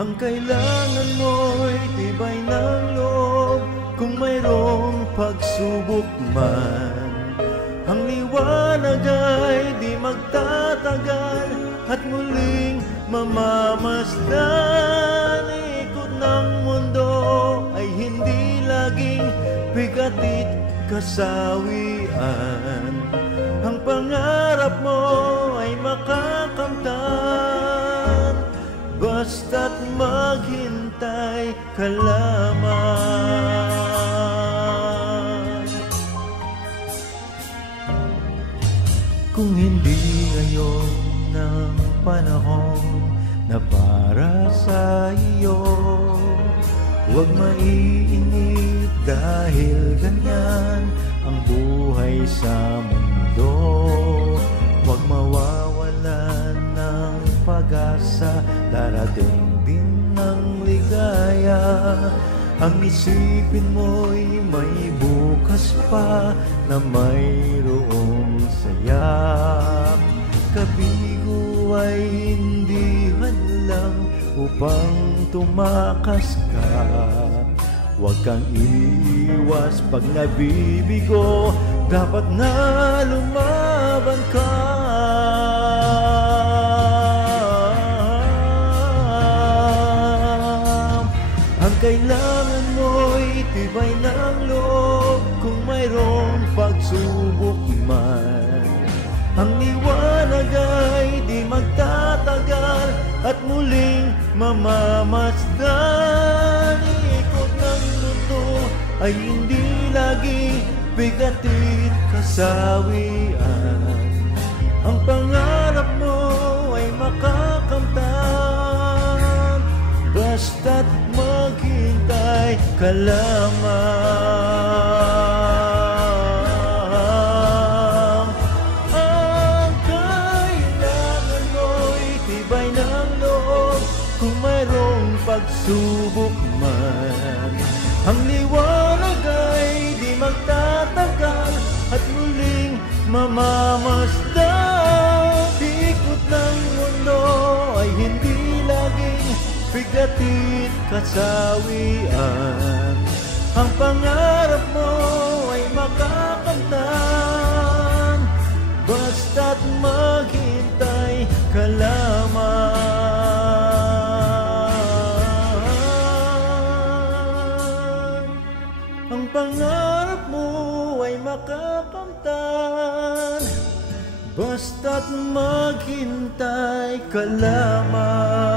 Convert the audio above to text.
Ang kailangan mo'y tibay ng loob kung mayroong pagsubok man. Ang liwanag ay di magtatagal at muling mamamasdan. Ikot ng mundo ay hindi laging bigatit kasawian. Ang pangarap mo ay makakamtan, basta't maghintay ka lamang. Kung hindi ngayon ng panahon na para sa iyo, huwag maiinip dahil ganyan ang buhay sa mundo. Huwag mawawalan ng pag-asa, darating din ng ligaya. Ang isipin mo'y may bukas pa na mayroong saya. Kabigo ay hindi hadlang upang tumakas ka. Huwag kang iiwas pag nabibigo, dapat na lumaban ka. Ang kailangan mo'y tibay ng loob kung mayroong pagsubok man. Ang liwanag ay di magtatagal at muling mamamasdan. Ikot ng mundo ay hindi lagi bigatit kasawian. Ang pangarap mo ay makakamtan, basta't maghintay ka lamang. Ang kailangan mo'y tibay ng loob kung mayroong pagsubok man. Ang liwanag ay di magtatagal at muling mamamasdan. Ikot ng mundo ay hindi laging bigatit kasawian. Ang pangarap mo ay makakamtan, basta't maghintay ka lamang. Ang pangarap mo ay makakamtan, basta't maghintay ka lamang.